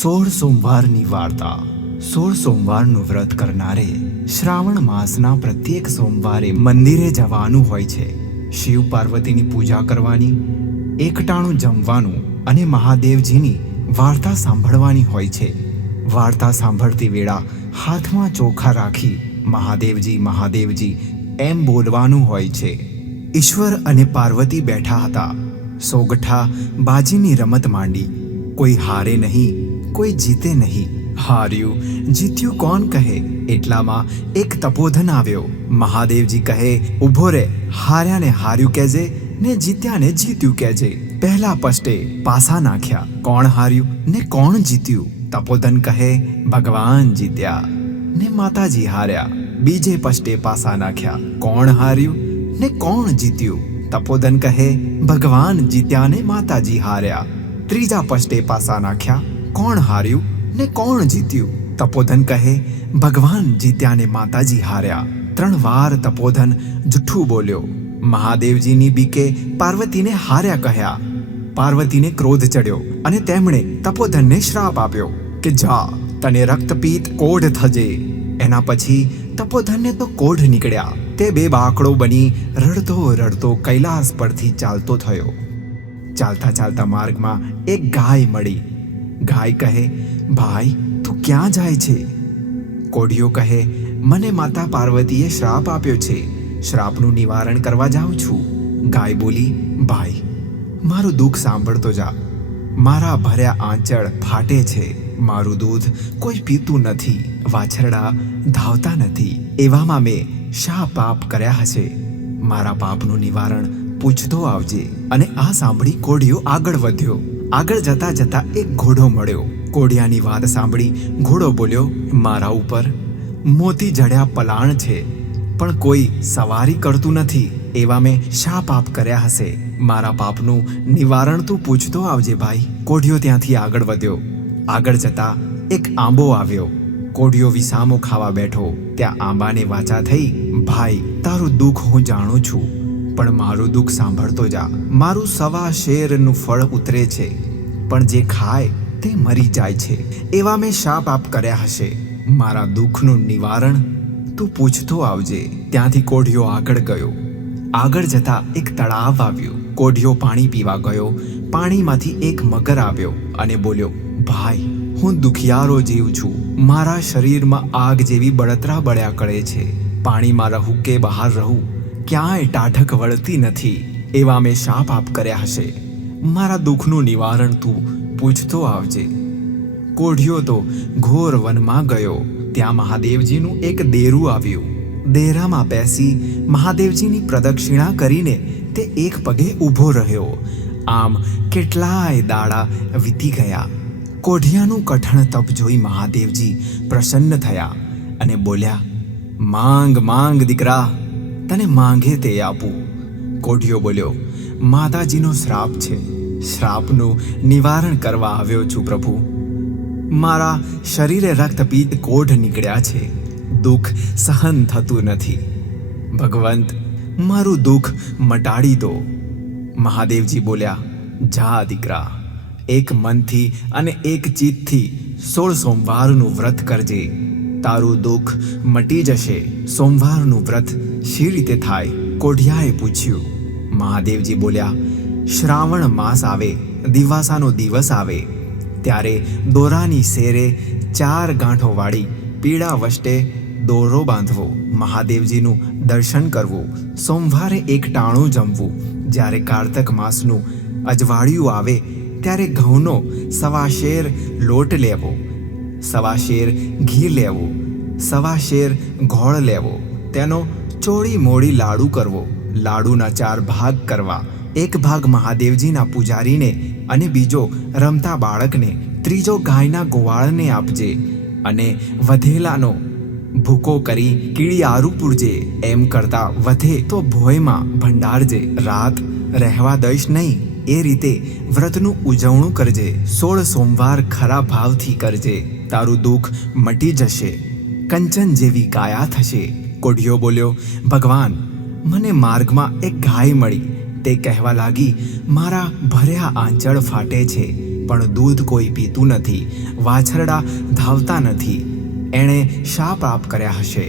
સોળ સોમવારની વાર્તા। 16 સોમવારનું વ્રત કરનારે શ્રાવણ માસના પ્રત્યેક સોમવારે મંદિરે જવાનું હોય છે। શિવ પાર્વતીની પૂજા કરવાની, એકટાણું જમવાનું અને મહાદેવજીની વાર્તા સાંભળવાની હોય છે। વાર્તા સાંભળતી વેળા હાથમાં ચોખા રાખી મહાદેવજી મહાદેવજી એમ બોલવાનું હોય છે। ઈશ્વર અને પાર્વતી બેઠા હતા। સોગઠા બાજીની રમત માંડી। કોઈ હારે નહીં, કોઈ જીતે નહીં। હાર્યું જીત્યું કોણ કહે એટલામાં એક તપોધન આવ્યો। મહાદેવજી કહે, ઊભો રે, હાર્યાને હાર્યું કહેજે ને જીત્યાને જીત્યું કહેજે। પહેલા પષ્ટે પાસા નાખ્યા, કોણ હાર્યું ને કોણ જીત્યું? તપોધન કહે, ભગવાન જીત્યા ને માતાજી હાર્યા। બીજે પષ્ટે પાસા નાખ્યા, કોણ હાર્યું ને કોણ જીત્યું? તપોધન કહે, ભગવાન જીત્યા ને માતાજી હાર્યા। ત્રીજા પષ્ટે પાસા નાખ્યા, કોણ હાર્યું ને કોણ જીત્યું? તપોધન કહે, ભગવાન જીત્યા ને માતાજી હાર્યા। 3 વાર તપોધન જુઠ્ઠું બોલ્યો। મહાદેવજીની બીકે પાર્વતીને હાર્યા કહ્યા। પાર્વતીને ક્રોધ ચડ્યો અને તેમણે તપોધનને શ્રાપ આપ્યો કે જા, તને રક્તપીત કોઢ થજે। એના પછી તપોધનને તો કોઢ નીકળ્યા। તે બે બાકડો બની રડતો રડતો કૈલાસ પરથી ચાલતો થયો। ચાલતા ચાલતા માર્ગમાં એક ગાય મળી। ગાય કહે, ભાઈ તું ક્યાં જાય છે? કોઢિયો કહે, મને માતા પાર્વતીએ શ્રાપ આપ્યો છે, શ્રાપનું નિવારણ કરવા જાઉં છું। ગાય બોલી, ભાઈ મારું દુઃખ સાંભળતો જા। મારા ભર્યા આંચળ ફાટે છે, મારું દૂધ કોઈ પીતું નથી, વાછરડા ધાવતા નથી। એવામાં મેં શા પાપ કર્યા હશે? મારા પાપનું નિવારણ પૂછતો આવજે। અને આ સાંભળી કોઢિયો આગળ વધ્યો। આગળ જતા જતા એક ઘોડો મળ્યો। કોઢિયાની વાત સાંભળી ઘોડો બોલ્યો, મારા ઉપર મોતી જડ્યા પલાણ છે, પણ કોઈ સવારી કરતું નથી। એવા મેં શા પાપ કર્યા હશે? મારા પાપનું નિવારણ તું પૂછતો આવજે ભાઈ। કોઢિયો ત્યાંથી આગળ વધ્યો। આગળ જતા એક આંબો આવ્યો। કોઢિયો વિસામો ખાવા બેઠો। ત્યાં આંબાને વાચા થઈ, ભાઈ તારું દુઃખ હું જાણું છું, પણ મારું દુઃખ સાંભળતો જા। મારું 1.25 શેરનું ફળ ઉતરે છે, પણ જે ખાય તે મરી જાય છે। એવા મેં શા પાપ કર્યા હશે? મારા દુઃખનું નિવારણ તું પૂછતો આવજે। ત્યાંથી કોઢિયો આગળ ગયો। આગળ જતા એક તળાવ આવ્યું। કોઢિયો પાણી પીવા ગયો। પાણીમાંથી એક મગર આવ્યો અને બોલ્યો, ભાઈ હું દુખિયારો જીવ છું, મારા શરીરમાં આગ જેવી બળતરા બળ્યા કરે છે। પાણીમાં રહું કે બહાર રહું, ક્યાંય ટાઢક વળતી નથી। એવા મેં શા પાપ કર્યા હશે? મારા દુઃખનું નિવારણ તું પૂછતો આવજે। કોઢિયો તો ઘોર વનમાં ગયો। ત્યાં મહાદેવજીનું એક દેરું આવ્યું। દેરામાં બેસી મહાદેવજીની પ્રદક્ષિણા કરીને તે એક પગે ઊભો રહ્યો। આમ કેટલાય દાડા વીતી ગયા। કોઢિયાનું કઠણ તપ જોઈ મહાદેવજી પ્રસન્ન થયા અને બોલ્યા, માંગ માંગ દીકરા, તને માંગે તે આપું। કોઢિયો બોલ્યો, માતાજીનો શ્રાપ છે, શ્રાપનું નિવારણ કરવા આવ્યો છું પ્રભુ। મારા શરીરે રક્તપીત કોઢ નીકળ્યા છે, દુઃખ સહન થતું નથી। ભગવંત મારું દુઃખ મટાડી દો। મહાદેવજી બોલ્યા, જા દીકરા, એક મનથી અને એક ચિત્તથી 16 સોમવારનું વ્રત કરજે, તારું દુઃખ મટી જશે। સોમવારનું વ્રત શી રીતે થાય? કોઢિયાએ પૂછ્યું। મહાદેવજી બોલ્યા, શ્રાવણ માસ આવે, દિવાસાનો દિવસ આવે, ત્યારે દોરાની શેરે 4 ગાંઠો વાળી પીળા વષ્ટે દોરો બાંધવો, મહાદેવજીનું દર્શન કરવું, સોમવારે એકટાણું જમવું। જ્યારે કારતક માસનું અજવાળિયું આવે ત્યારે ઘઉંનો 1.25 શેર લોટ લેવો, 1.25 શેર ઘી લેવું, 1.25 શેર ગોળ લેવો, તેનો ચોળી મોળી લાડુ કરવો, લાડુના 4 ભાગ કરવા, એક ભાગ મહાદેવજીના પૂજારીને અને બીજો રમતા બાળકને, ત્રીજો ગાયના ગોવાળને આપજે અને વધેલાનો ભૂકો કરી કીડિયારું પૂરજે। એમ કરતા વધે તો ભોયમાં ભંડારજે, રાત રહેવા દઈશ નહીં। એ રીતે વ્રતનું ઉજવણું કરજે। 16 સોમવાર ખરા ભાવથી કરજે, તારું દુઃખ મટી જશે, કંચન જેવી કાયા થશે। કોઢિયો બોલ્યો, ભગવાન મને માર્ગમાં એક ગાય મળી। તે કહેવા લાગી, મારા ભર્યા આંચળ ફાટે છે, પણ દૂધ કોઈ પીતું નથી, વાછરડા ધાવતા નથી. એણે શા પાપ કર્યા હશે?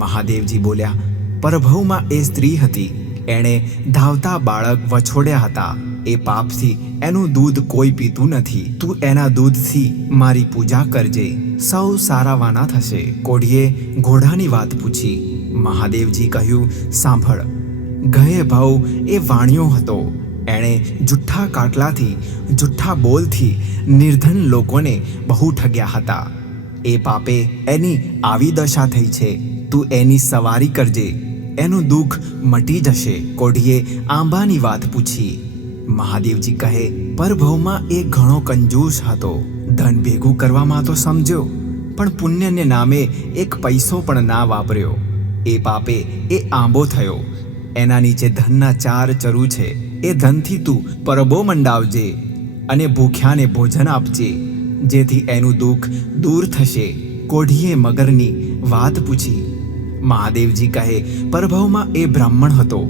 મહાદેવજી બોલ્યા, પરભવમાં એ સ્ત્રી હતી, એણે ધાવતા બાળક વછોડ્યા હતા. એ પાપથી એનું દૂધ કોઈ પીતું નથી. તું એના દૂધથી મારી પૂજા કરજે, સૌ સારાવાના થશે. કોઢીએ ઘોડાની વાત પૂછી. મહાદેવજી કહ્યું, સાંભળ, ગયે ભાવ એ વાણિયો હતો. એણે જુઠ્ઠા કાટલાથી, જુઠ્ઠા બોલથી નિર્ધન લોકોને બહુ ઠગ્યા હતા. એ પાપે એની આવી દશા થઈ છે. તું એની સવારી કરજે, એનું દુઃખ મટી જશે. કોઢીએ આંબાની વાત પૂછી. મહાદેવજી કહે, પરભવમાં એ ઘણો કંજૂસ હતો. ધન ભેગું કરવામાં તો સમજ્યો, પણ પુણ્યને નામે એક પૈસો પણ ના વાપર્યો. એ પાપે એ આંબો થયો. એના નીચે ધનના 4 ચરુ છે. એ ધનથી તું પરબો મંડાવજે અને ભૂખ્યાને ભોજન આપજે, જેથી એનું દુઃખ દૂર થશે. કોઢીએ મગરની વાત પૂછી. મહાદેવજી કહે, પરભવમાં એ બ્રાહ્મણ હતો.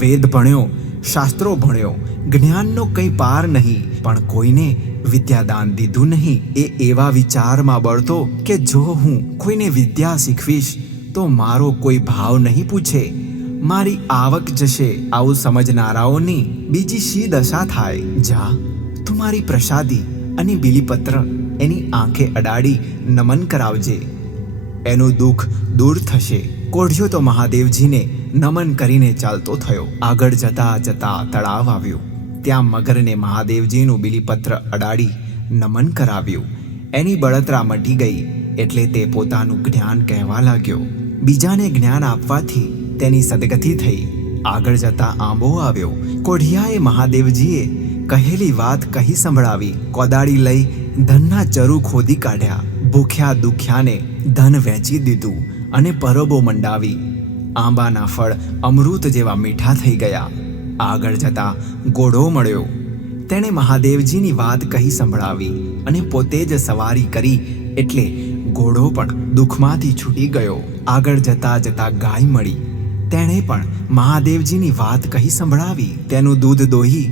વેદ ભણ્યો, શાસ્ત્રો ભણ્યો, જ્ઞાનનો કંઈ પાર નહીં, પણ કોઈને વિદ્યાદાન દીધું નહીં. એ એવા વિચારમાં બળતો કે જો હું કોઈને વિદ્યા શીખવીશ તો મારો કોઈ ભાવ નહીં પૂછે, મારી આવક જશે. આવું સમજનારાઓની બીજી શી દશા થાય? જા, તું મારી પ્રસાદી અને બીલીપત્ર એની આંખે અડાડી નમન કરાવજે, એનું દુઃખ દૂર થશે. કોઢિયો તો મહાદેવજીને નમન કરીને ચાલતો થયો. આગળ જતા જતા તળાવ આવ્યું. ત્યાં મગરને મહાદેવજીનું બીલીપત્ર અડાડી નમન કરાવ્યું. એની બળતરા મટી ગઈ એટલે તે પોતાનું જ્ઞાન કહેવા લાગ્યો. બીજાને જ્ઞાન આપવાથી તેની સદગતિ થઈ. આગળ જતા આંબો આવ્યો. કોઢિયાએ મહાદેવજીએ કહેલી વાત કહી સંભળાવી. કોદાળી લઈ ધનના ચરુ ખોદી કાઢ્યા. ભૂખ્યા દુખ્યાને ધન વહેંચી દીધું અને પરબો મંડાવી. આંબાના ફળ અમૃત જેવા મીઠા થઈ ગયા. આગળ જતા ઘોડો મળ્યો. તેણે મહાદેવજીની વાત કહી સંભળાવી અને પોતે જ સવારી કરી એટલે ઘોડો પણ દુઃખમાંથી છૂટી ગયો. આગળ જતા જતા ગાય મળી. તેણે પણ મહાદેવજીની વાત કહી સંભળાવી. તેનું દૂધ દોહી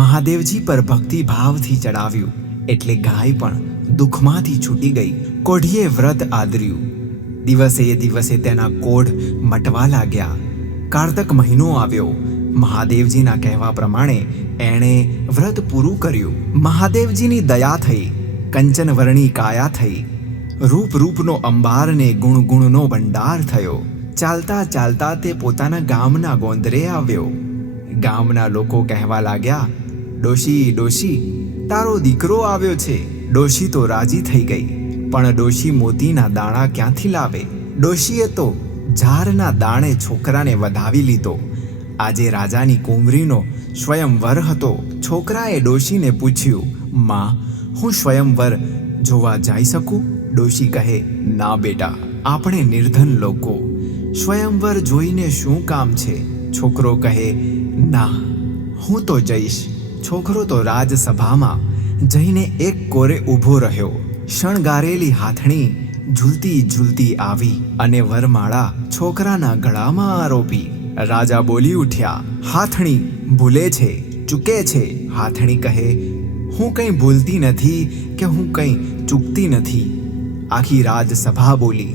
મહાદેવજી પર ભક્તિ ભાવથી ચડાવ્યું એટલે ગાય પણ દુઃખમાંથી છૂટી ગઈ. કોઢીએ વ્રત આદર્યું. દિવસે દિવસે તેના કોઢ મટવા લાગ્યા. કારતક મહિનો આવ્યો. મહાદેવજીના કહેવા પ્રમાણે એણે વ્રત પૂરું કર્યું. મહાદેવજીની દયા થઈ. કંચનવર્ણી કાયા થઈ. રૂપ રૂપનો અંબાર ને ગુણ ગુણનો ભંડાર થયો. ચાલતા ચાલતા તે પોતાના ગામના ગોંદરે આવ્યો. ગામના લોકો કહેવા લાગ્યા, ડોશી ડોશી, તારો દીકરો આવ્યો છે. ડોશી તો રાજી થઈ ગઈ, પણ ડોશી મોતીના દાણા ક્યાંથી લાવે? ડોશીએ તો ઝારના દાણે છોકરાને વધાવી લીધો. આજે રાજાની કુંવરીનો સ્વયંવર હતો. છોકરાએ ડોશીને પૂછ્યું, માં, હું સ્વયંવર જોવા જઈ શકું? ડોશી કહે, ના બેટા, આપણે નિર્ધન લોકો, સ્વયંવર જોઈને શું કામ છે? છોકરો કહે, ના, હું તો જઈશ. છોકરો તો રાજસભામાં જઈને એક કોરે ઊભો રહ્યો. શણગારેલી હાથણી ઝૂલતી ઝૂલતી આવી અને વરમાળા છોકરાના ગળામાં આરોપી. રાજા બોલી ઉઠ્યા, હાથણી ભૂલે છે, ચૂકે છે. હાથણી કહે, હું કંઈ ભૂલતી નથી કે હું કંઈ ચૂકતી નથી. આખી રાજસભા બોલી,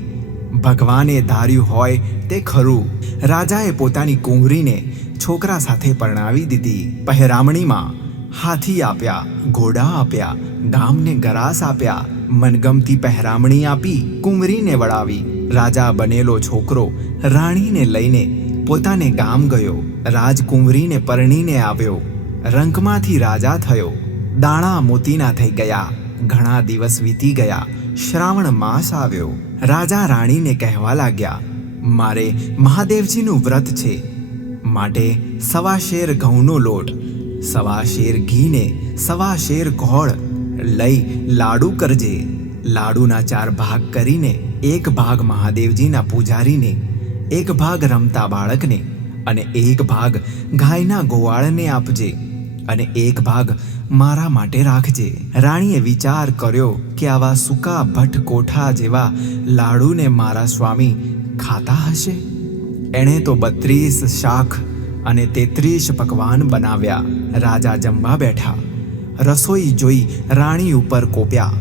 ભગવાને ધાર્યું હોય તે ખરું. રાજાએ પોતાની કુંવરીને છોકરા સાથે પરણાવી દીધી. પહેરામણીમાં હાથી આપ્યા, ઘોડા આપ્યા, ગામને ગરાસ આપ્યા. મનગમતી પહેરામણી આપી કુંવરીને વળાવી. રાજા બનેલો છોકરો રાણીને લઈને પોતાને ગામ ગયો. રાજકુંવરીને પરણીને આવ્યો. રંકમાંથી રાજા થયો. દાણા મોતીના થઈ ગયા. ઘણા દિવસ વીતી ગયા. શ્રાવણ માસ આવ્યો. રાજા રાણીને કહેવા લાગ્યા, મારે મહાદેવજીનું વ્રત છે, માટે 1.25 શેર ઘઉંનો લોટ, 1.25 શેર ઘીને 1.25 શેર ગોળ લઈ લાડુ કરજે. લાડુના 4 ભાગ કરીને 1 ભાગ મહાદેવજીના પૂજારીને, 1 ભાગ રમતા બાળકને અને 1 ભાગ ગાયના ગોવાળને આપજે અને 1 ભાગ મારા માટે રાખજે. રાણીએ વિચાર કર્યો કે આવા સૂકા ભટ્ટ કોઠા જેવા લાડુને મારા સ્વામી ખાતા હશે. એણે તો 32 શાક અને 33 પકવાન બનાવ્યા. રાજા જમવા બેઠા. રસોઈ જોઈ રાણી ઉપર કોપ્યા.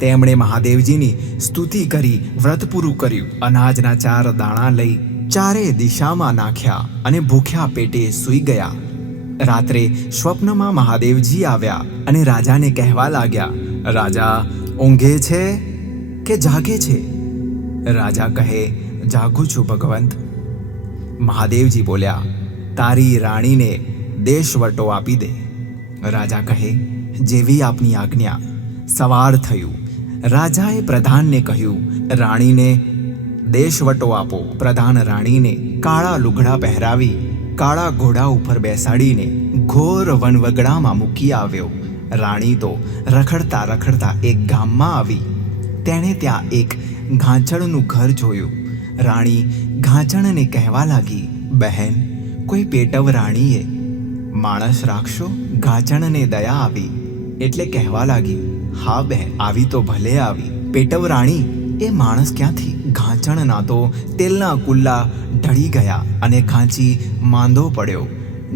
તેમણે મહાદેવજીની સ્તુતિ કરી વ્રત પૂરું કર્યું. અનાજના 4 દાણા લઈ ચારે દિશામાં નાખ્યા અને ભૂખ્યા પેટે સૂઈ ગયા. રાત્રે સ્વપ્નમાં મહાદેવજી આવ્યા અને રાજાને કહેવા લાગ્યા, રાજા ઊંઘે છે કે જાગે છે? રાજા કહે, જાગું છું ભગવંત. મહાદેવજી બોલ્યા, તારી રાણીને દેશવટો આપી દે. રાજા કહે, જેવી આપની આજ્ઞા. સવાર થયું. રાજાએ પ્રધાનને કહ્યું, રાણીને દેશવટો આપો. પ્રધાન રાણીને કાળા લુગડા પહેરાવી કાળા ઘોડા ઉપર બેસાડીને ઘોર વનવગડામાં મૂકી આવ્યો. રાણી તો રખડતા રખડતા એક ગામમાં આવી. તેણે ત્યાં એક ઘાંચણનું ઘર જોયું. રાણી ઘાંચણને કહેવા લાગી, બહેન, કોઈ પેટવ રાણીએ માણસ રાખશો? ઘાંચણને દયા આવી એટલે કહેવા લાગી, હા બહેન, આવી તો ભલે આવી. પેટવ રાણી એ માણસ ક્યાંથી? ઘાંચણના તો તેલના કુલ્લા ઢળી ગયા અને ઘાંચી માંદો પડ્યો.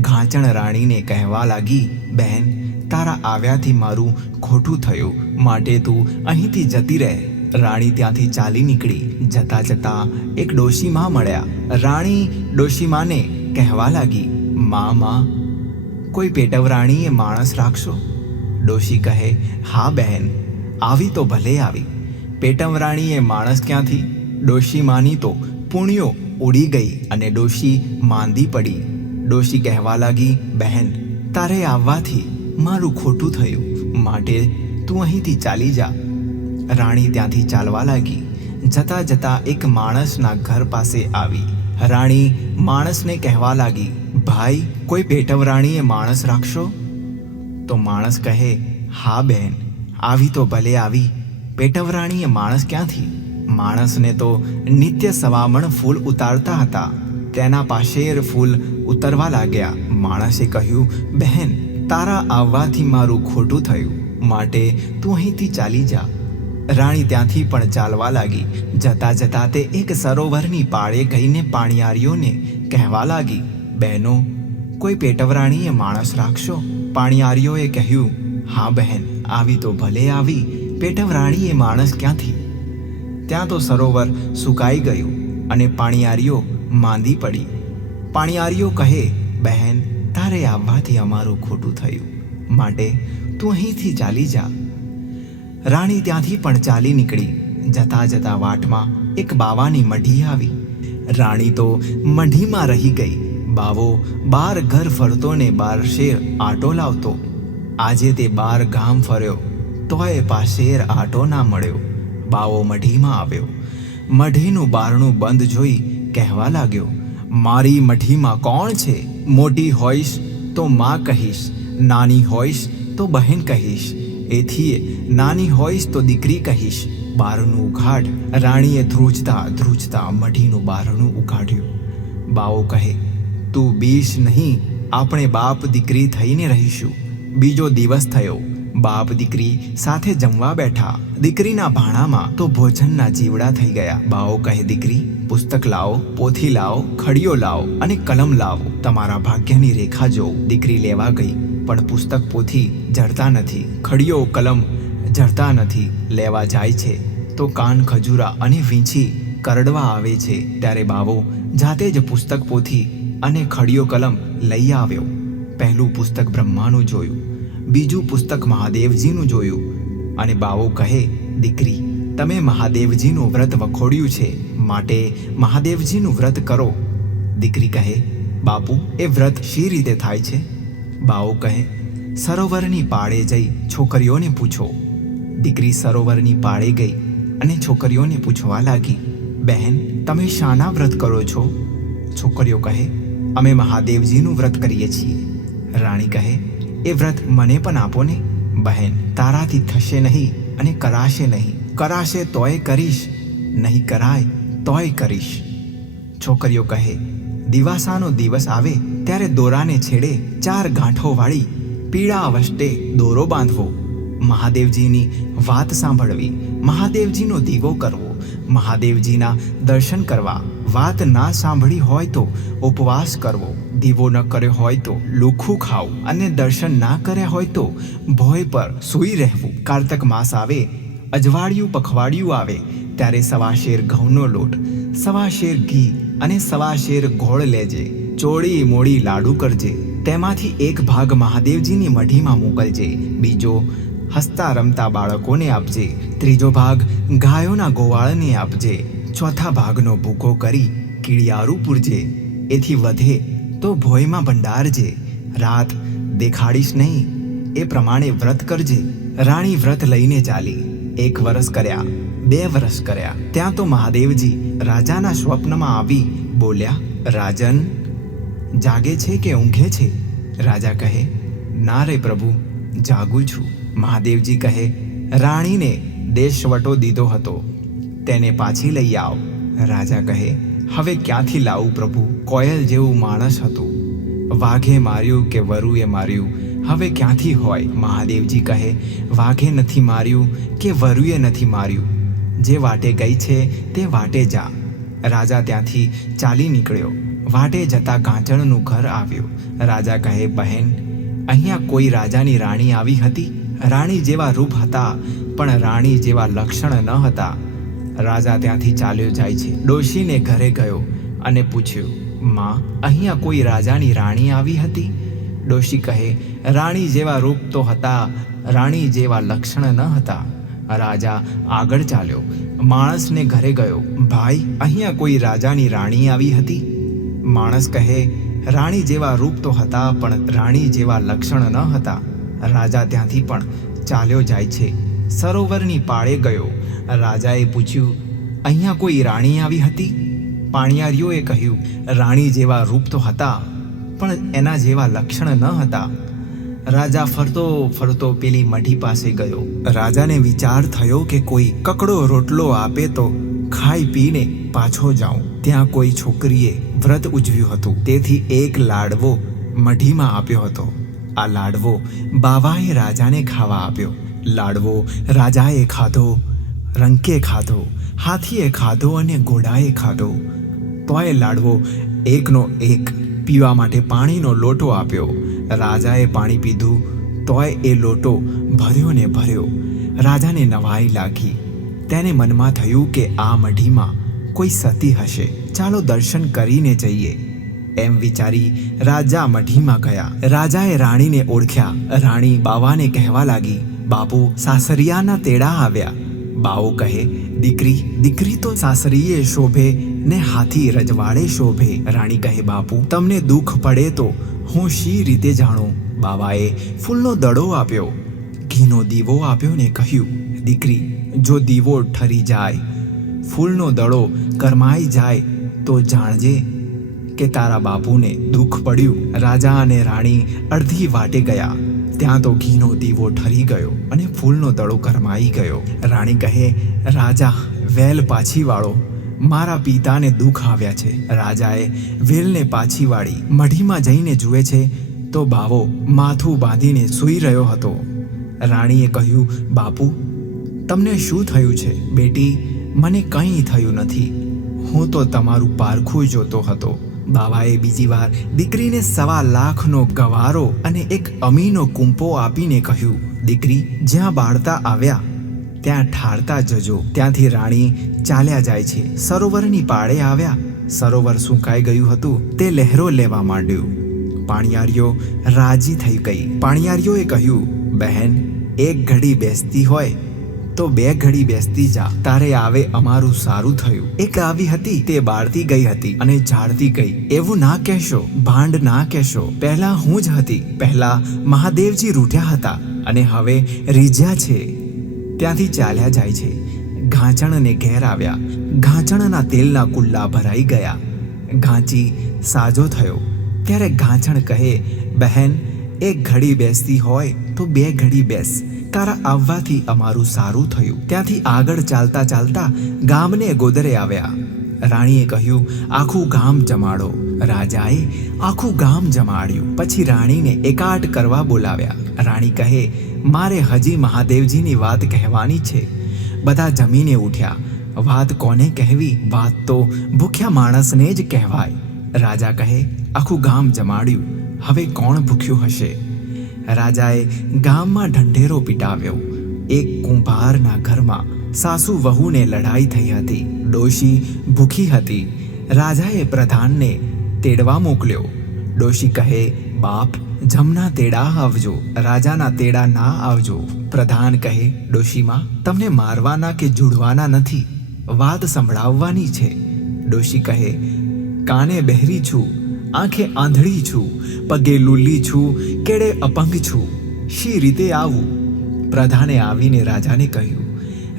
ઘાંચણ રાણીને કહેવા લાગી, બહેન, તારા આવ્યાથી મારું ખોટું થયું, માટે તું અહીંથી જતી રહે. રાણી ત્યાંથી ચાલી નીકળી. જતા જતા એક ડોશીમા મળ્યા. રાણી ડોશીમાને કહેવા લાગી, માં, કોઈ પેટવ રાણીએ માણસ રાખશો? ડોશી કહે, હા બહેન, આવી તો ભલે આવી. પેટવ રાણીએ માણસ ક્યાંથી? ડોશીમાની તો પુણ્યો ઉડી ગઈ અને ડોશી માંદી પડી. ડોશી કહેવા લાગી, બહેન, તારે આવવાથી મારું ખોટું થયું, માટે તું અહીંથી ચાલી જા. રાણી ત્યાંથી ચાલવા લાગી. જતા જતા એક માણસના ઘર પાસે આવી. રાણી માણસને કહેવા લાગી, ભાઈ, કોઈ પેટવ રાણીએ માણસ રાખશો? તો માણસ કહે, હા બહેન, આવી તો ભલે આવી. પેટવ રાણીએ માણસ ક્યાંથી? માણસને તો નિત્ય સવામણ ફૂલ ઉતારતા હતા. તેના પાશેર ફૂલ ઉતરવા લાગ્યા. માણસે કહ્યું, બહેન, તારા આવવાથી મારું ખોટું થયું, માટે તું અહીંથી ચાલી જા. રાણી ત્યાંથી પણ ચાલવા લાગી. જતા જતા તે એક સરોવરની પાળે ગઈને પાણીયારીઓને કહેવા લાગી, બહેનો, કોઈ પેટવ રાણીએ માણસ રાખશો? પાણીયારીઓએ કહ્યું, હા બહેન, આવી તો ભલે આવી. પેટવ રાણીએ માણસ ક્યાંથી? ત્યાં તો સરોવર સુકાઈ ગયું અને પાણીયારીઓ માંદી પડી. પાણીયારીઓ કહે, બહેન, તારે આવવાથી અમારું ખોટું થયું, માટે તું અહીંથી ચાલી જા. રાણી ત્યાંથી પણ ચાલી નીકળી. જતા જતા વાટમાં એક બાવાની મઢી આવી. રાણી તો મઢીમાં રહી ગઈ. બાવો 12 ઘર ફરતો ને 12 શેર આટો લાવતો. આજે તે 12 ગામ ફર્યો તોય પાશેર આટો ના મળ્યો. બાવો મઢીમાં આવ્યો. મઢીનું બારણું બંધ જોઈ કહેવા લાગ્યો, મારી મઢીમાં કોણ છે? મોટી હોઈશ તો માં કહીશ, નાની હોઈશ તો બહેન કહીશ, એથી નાની હોઈશ તો દીકરી કહીશ. બારણું ઉઘાડ. રાણીએ ધ્રુજતા ધ્રુજતા મઢીનું બારણું ઉઘાડ્યું. બાવો કહે, તું બીશ નહીં, આપણે બાપ દીકરી થઈને રહીશું. બીજો દિવસ થયો. બાપ દીકરી સાથે જમવા બેઠા. દીકરીના ભાણામાં તો ભોજનના જીવડા થઈ ગયા. બાવો કહે, દીકરી, પુસ્તક લાવો, પોથી લાવો, ખડીયો લાવો અને કલમ લાવો, તમારા ભાગ્યની રેખા જોઉં. દીકરી લેવા ગઈ, પણ પુસ્તક પોથી જડતા નથી, ખડીયો કલમ જડતા નથી. લેવા જાય છે તો કાન ખજૂરા અને વીંછી કરડવા આવે છે. ત્યારે બાવો જાતે જ પુસ્તક પોથી અને ખડીયો કલમ લઈ આવ્યો. પહેલું પુસ્તક બ્રહ્માનું જોયું, બીજું પુસ્તક મહાદેવજીનું જોયું અને બાવો કહે, દીકરી, તમે મહાદેવજીનું વ્રત વખોડ્યું છે, માટે મહાદેવજીનું વ્રત કરો. દીકરી કહે, બાપુ, એ વ્રત શી રીતે થાય છે? બાવો કહે, સરોવરની પાળે જઈ છોકરીઓને પૂછો. દીકરી સરોવરની પાળે ગઈ અને છોકરીઓને પૂછવા લાગી, બહેન, તમે શાના વ્રત કરો છો? છોકરીઓ કહે, અમે મહાદેવજીનું વ્રત કરીએ છીએ. રાણી કહે, એ વ્રત મને પણ આપો ને. બહેન, તારાથી થશે નહીં અને કરાશે નહીં. કરાશે તોય કરીશ, નહીં કરાય તોય કરીશ. છોકરીઓ કહે, દિવાસાનો દિવસ આવે ત્યારે દોરાને છેડે 4 ગાંઠો વાળી પીળા વષ્ટે દોરો બાંધવો, મહાદેવજીની વાત સાંભળવી, મહાદેવજીનો દીવો કરવો, મહાદેવજીના દર્શન કરવા. વાત ના સાંભળી હોય તો ઉપવાસ કરવો. દીવો ન કર્યો હોય તો લુખું ખાવું અને દર્શન ના કર્યા હોય તો ભોય પર સૂઈ રહેવું. કારતક માસ આવે, અજવાળિયું પખવાડિયું આવે ત્યારે 1.25 શેર ઘઉંનો લોટ, 1.25 શેર ઘી અને 1.25 શેર ગોળ લેજે. ચોળી મોડી લાડુ કરજે. તેમાંથી એક ભાગ મહાદેવજીની મઢીમાં મોકલજે, બીજો હસતા રમતા બાળકોને આપજે, ત્રીજો ભાગ ગાયોના ગોવાળને આપજે, ચોથા ભાગનો ભૂકો કરી કીડિયારું પૂરજે. એથી વધે તો ભોયમાં ભંડારજે. રાત દેખાડીશ નહીં, એ પ્રમાણે વ્રત કરજે. રાણી વ્રત લઈને ચાલી. 1 વર્ષ કર્યા, 2 વર્ષ કર્યા. ત્યાં તો મહાદેવજી રાજાના સ્વપ્નમાં આવી બોલ્યા, રાજન જાગે છે કે ઊંઘે છે? રાજા કહે, ના રે પ્રભુ, જાગું છું. મહાદેવજી કહે, રાણીને દેશવટો દીધો હતો, તેને પાછી લઈ આવ. રાજા કહે, હવે ક્યાંથી લાવું પ્રભુ? કોયલ જેવું માણસ હતું, વાઘે માર્યું કે વરુએ માર્યું, હવે ક્યાંથી હોય? મહાદેવજી કહે, વાઘે નથી માર્યું કે વરુએ નથી માર્યું, જે વાટે ગઈ છે તે વાટે જા. રાજા ત્યાંથી ચાલી નીકળ્યો. વાટે જતા ગાંચણનું ઘર આવ્યો. રાજા કહે, બહેન, અહીંયા કોઈ રાજાની રાણી આવી હતી? રાણી જેવા રૂપ હતા પણ રાણી જેવા લક્ષણ ન હતા. રાજા ત્યાંથી ચાલ્યો જાય છે. ડોશીને ઘરે ગયો અને પૂછ્યું, માં, અહીંયા કોઈ રાજાની રાણી આવી હતી? ડોશી કહે, રાણી જેવા રૂપ તો હતા, રાણી જેવા લક્ષણ ન હતા. રાજા આગળ ચાલ્યો. માણસને ઘરે ગયો, ભાઈ, અહીંયા કોઈ રાજાની રાણી આવી હતી? માણસ કહે, રાણી જેવા રૂપ તો હતા પણ રાણી જેવા લક્ષણ ન હતા. રાજા ત્યાંથી પણ ચાલ્યો જાય છે. સરોવરની પાળે ગયો. રાજાએ પૂછ્યું, અહીંયા કોઈ રાણી આવી હતી? પાણિયારીઓએ કહ્યું, રાણી જેવા રૂપ તો હતા પણ એના જેવા લક્ષણ ન હતા. રાજા ફરતો ફરતો પેલી મઢી પાસે ગયો. રાજાને વિચાર થયો કે કોઈ કકડો રોટલો આપે તો ખાઈ પીને પાછો જાઉં. ત્યાં કોઈ છોકરીએ વ્રત ઉજવ્યું હતું, તેથી એક લાડવો મઢીમાં આપ્યો હતો. આ લાડવો બાવાએ રાજાને ખાવા આપ્યો. લાડવો રાજાએ ખાધો, રંકે ખાધો, હાથીએ ખાધો અને ઘોડાએ ખાધો. તોય લાડવો એકનો એક પીવા માટે પાણીનો લોટો આપ્યો. રાજાએ પાણી પીધું તોય એ લોટો ભર્યો ને ભર્યો. રાજાને નવાઈ લાગી. તેને મનમાં થયું કે આ મઢીમાં કોઈ સતી હશે, ચાલો દર્શન કરીને જઈએ. એમ વિચારી રાજા મઢીમાં ગયા. રાજાએ રાણીને ઓળખ્યા. રાણી બાવાને કહેવા લાગી, બાપુ, સાસરિયાના તેડા આવ્યા. બાવો કહે, દીકરી, દીકરી તો સાસરીએ શોભે ને હાથી રજવાડે શોભે. રાણી કહે, બાપુ, તમને દુઃખ પડે તો હું શી રીતે જાણું? બાવાએ ફૂલનો દડો આપ્યો, ઘીનો દીવો આપ્યો ને કહ્યું, દીકરી, જો દીવો ઠરી જાય, ફૂલનો દડો કરમાઈ જાય તો જાણજે કે તારા બાપુને દુઃખ પડ્યું. રાજા અને રાણી અડધી વાટે ગયા. ત્યાં તો ઘીનો દીવો ઠરી ગયો અને ફૂલનો દડો કરમાઈ ગયો. રાણી કહે, રાજા, વેલ પાછી વાળો, મારા પિતાને દુઃખ આવ્યા છે. રાજાએ વેલને પાછી વાળી. મઢીમાં જઈને જુએ છે તો બાવો માથું બાંધીને સૂઈ રહ્યો હતો. રાણીએ કહ્યું, બાપુ, તમને શું થયું છે? બેટી, મને કંઈ થયું નથી, હું તો તમારું પારખું જોતો હતો. બાવાએ બીજી વાર દીકરીને 1.25 લાખનો ગવારો અને એક અમીનો કૂંપો આપીને કહ્યું, દીકરી, જ્યાં બાળતા આવ્યા ત્યાં ઠારતા જજો. ત્યાંથી રાણી ચાલ્યા જાય છે. સરોવરની પાળે આવ્યા. સરોવર સૂકાઈ ગયું હતું, તે લહેરો લેવા માંડ્યું. પાણિયારીઓ રાજી થઈ ગઈ. પાણિયારીઓએ કહ્યું, બહેન, એક ઘડી બેસતી હોય તો 2 ઘડી બેસતી જા, તારે આવે અમારું સારું થયું. એક આવી હતી, તે બાળતી ગઈ હતી અને ઝાડતી ગઈ. એવું ના કહેશો, ભાંડ ના કહેશો. પહેલા હું જ હતી. પહેલા મહાદેવજી રૂઠ્યા હતા અને હવે રીઝ્યા છે. ત્યાંથી ચાલ્યા જાય છે. ઘાંચણને ઘેર આવ્યા. ઘાંચણના તેલના કુલ્લા ભરાઈ ગયા. ઘાંચી સાજો થયો ત્યારે ઘાંચણ કહે, બહેન, એક ઘડી બેસતી હોય તો 2 ઘડી બેસ, તારા આવવાથી અમારું સારું થયું. ત્યાંથી આગળ ચાલતા ચાલતા ગામને ગોદરે આવ્યા. રાણીએ કહ્યું, આખું ગામ જમાડો. રાજાએ આખું ગામ જમાડ્યું. પછી રાણીને એકાટ કરવા બોલાવ્યા. રાણી કહે, મારે હજી મહાદેવજીની વાત કહેવાની છે. બધા જમીને ઉઠ્યા. વાત કોને કહેવી? વાત તો ભૂખ્યા માણસને જ કહેવાય. રાજા કહે, આખું ગામ જમાડ્યું. હવે કોણ ભૂખ્યું હશે? રાજાએ ગામમાં ઢંઢેરો પીટાવ્યો. એક કુંભારના ઘરમાં સાસુ વહુને લડાઈ થઈ હતી. ડોશી ભૂખી હતી. રાજાએ પ્રધાનને તેડવા મોકલ્યો. ડોશી કહે, બાપ, જમના તેડા આવજો, રાજાના તેડા ના આવજો. પ્રધાન કહે, ડોશીમાં, તમને મારવાના કે જુડવાના નથી, વાત સંભળાવવાની છે. ડોશી કહે, કાને બહેરી છું, આંખે આંધળી છું, પગે લૂલી છું, કેડે અપંગ છું, શી રીતે આવું? પ્રધાને આવીને રાજાને કહ્યું.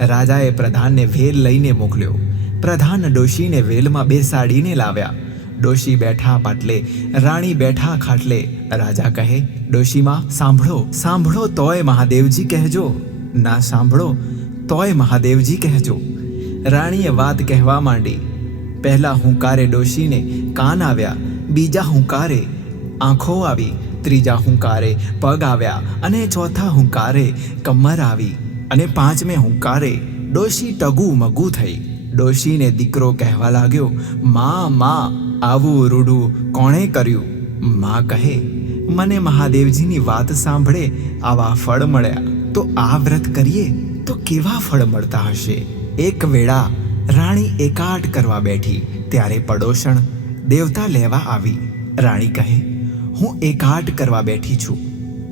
રાજાએ પ્રધાનને વેલ લઈને મોકલ્યો. પ્રધાન ડોશીને વેલમાં બેસાડીને લાવ્યા. ડોશી બેઠા પાટલે, રાણી બેઠા ખાટલે. રાજા કહે, ડોશીમાં, સાંભળો, સાંભળો તોય મહાદેવજી કહેજો, ના સાંભળો તોય મહાદેવજી કહેજો. રાણીએ વાત કહેવા માંડી. પહેલા હુંકારે ડોશીને કાન આવ્યા, બીજા હુંકારે આંખો આવી, ત્રીજા હુંકારે પગ આવ્યા, અને ચોથા હુંકારે કમર આવી, અને પાંચમે હુંકારે ડોશી ટગુ મગુ થઈ. ડોશીને દીકરો કહેવા લાગ્યો, માં, માં, આવું રૂડું કોણે કર્યું? માં કહે, મને મહાદેવજીની વાત સાંભળે આવા ફળ મળ્યા, તો આ વ્રત કરીએ તો કેવા ફળ મળતા હશે? એક વેળા રાણી એકાટ કરવા બેઠી, ત્યારે પડોશણ દેવતા લેવા આવી. રાણી કહે, હું એકાટ કરવા બેઠી છું,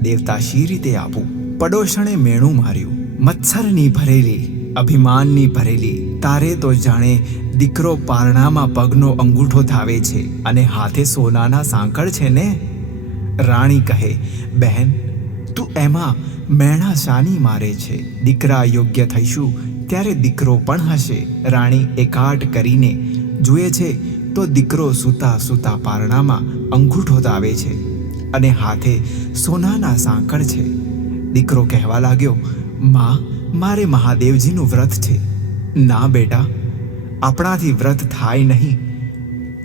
દેવતા શી રીતે આપું? પડોશણે મેણું માર્યું. મત્સરની ભરેલી, અભિમાનની ભરેલી, તારે તો જાણે દીકરો પારણામાં પગનો અંગૂઠો થાવે છે અને હાથે સોનાના સાંકળ છે ને? રાણી કહે, બહેન, તું એમાં મેણા શાની મારે છે? દીકરા યોગ્ય થઈશું ત્યારે દીકરો પણ હશે. રાણી એકાટ કરીને જુએ છે તો દીકરો સૂતા સૂતા પારણામાં અંગૂઠો તાવે છે અને હાથે સોનાના સાંકળ છે. દીકરો કહેવા લાગ્યો, માં, મારે મહાદેવજીનું વ્રત છે. ના બેટા, આપણાથી વ્રત થાય નહીં,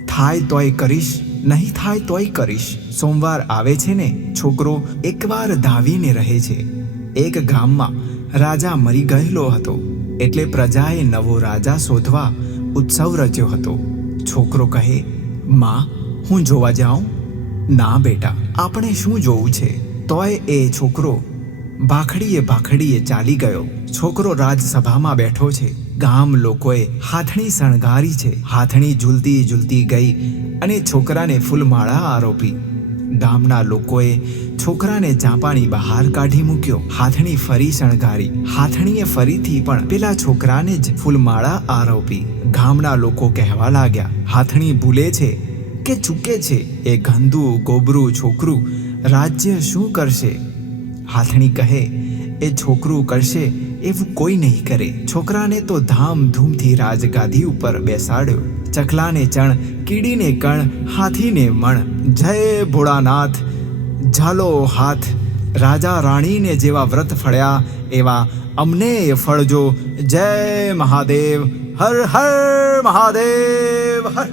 થાય તોય કરીશ, નહીં થાય તોય કરીશ. સોમવાર આવે છે ને, છોકરો એકવાર ધાવીને રહે છે. એક ગામમાં રાજા મરી ગયેલો હતો, એટલે પ્રજાએ નવો રાજા શોધવા ઉત્સવ રચ્યો હતો. છોકરો કહે, માં, હું જોવા જાઉં? ના બેટા, આપણે શું જોવું છે? તોય એ છોકરો ભાખડીએ ચાલી ગયો. છોકરો રાજસભામાં બેઠો છે. ગામ લોકોએ હાથણી શણગારી છે. હાથણી ઝૂલતી ઝૂલતી ગઈ અને છોકરાને ફૂલમાળા આરોપી. ગામના લોકોએ છોકરાને ચાંપાની બહાર કાઢી મૂક્યો. હાથણી ફરી શણગારી. હાથણીએ ફરીથી પણ પેલા છોકરાને જ ફૂલમાળા આરોપી. ગામના લોકો કહેવા લાગ્યા, હાથણી ભૂલે છે કે ચૂકે છે? એ ગંદુ ગોબરું છોકરું રાજ્ય શું કરશે? હાથણી કહે, એ છોકરું કરશે એવું કોઈ નહીં કરે. છોકરાને તો ધામધૂમથી રાજગાદી ઉપર બેસાડ્યો. ચકલાને ચણ, કીડીને કણ, હાથીને મણ. જય ભોળાનાથ, ઝાલો હાથ. રાજા રાણીને જેવા વ્રત ફળ્યા એવા અમને ફળજો. જય મહાદેવ. હર હર મહાદેવ. હર